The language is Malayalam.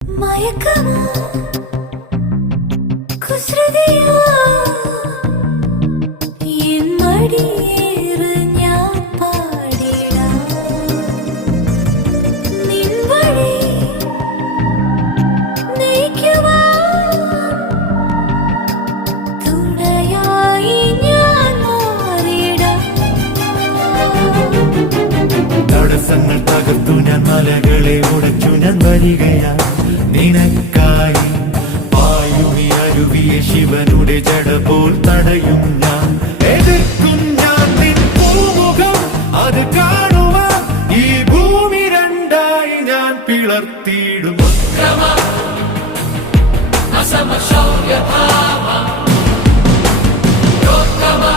മയക്കമോ കുസൃതിയോ എൻ മടിയേറ് ഞാൻ പാടിടാം നിൻ വഴി നീക്കുവാൻ തുണയായി ഞാൻ മാറിടാം. തടസ്സങ്ങൾ തകർത്തു ഞാൻ മലകളെ ഉടച്ചു ഞാൻ വരികയാ നിനക്കായി പായുമി അരുവിയെ ശിവനുടെ ജട പോൽ തടയും ഞാൻ എതിർക്കും ഞാൻ നിൻ പൂമുഖം അത് കാണുവാൻ ഈ ഭൂമി രണ്ടായി ഞാൻ പിളർത്തിയിടും. Asama Shaurya Bhava Yottama